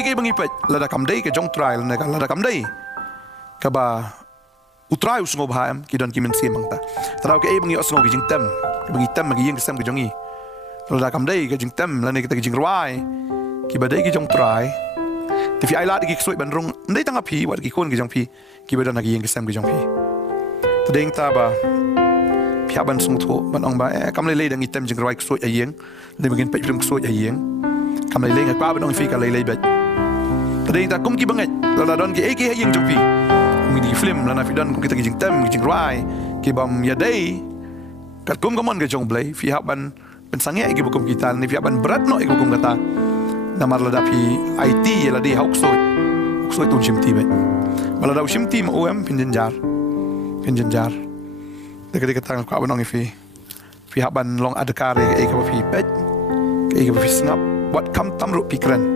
kay bangipet lada kamday ke jong trial na lada kamday kaba utray usngov haam kidon kimen simang ta taraw ke bangi osngov jing tem bangi tem magi yeng sem ke jongi lada kamday ke jing tem lane kita ke jing ruai ki badai ke jong try ti fi ai la ki soi ban rong ndai tanga phi wat ki kon ke jong phi ki badon nagi yeng sem ke jong phi tadeng ta ba phi ban sung tho ban ong ba kam le dang item jing ruai soi ayeng le begin pe jong soi ayeng kam le ngat pa ban ong phi ka le bet tadeng ta kum ki banget la don ki ki ayeng jong phi mi di film la na fi don kum kita jing tem jing ruai ki bam ya dai kat kum kamon ke jong blai fi ban pensange ki bukum kita ni fi ban berat no ki bukum kata namar la dapi IT la di hauksoi tu jimti bet mala daw jimti ma om pinjenjar dekat tang ko abanong fi haban long adakare ke ka fi pet ke ka fi snap wat kam tam ru pikran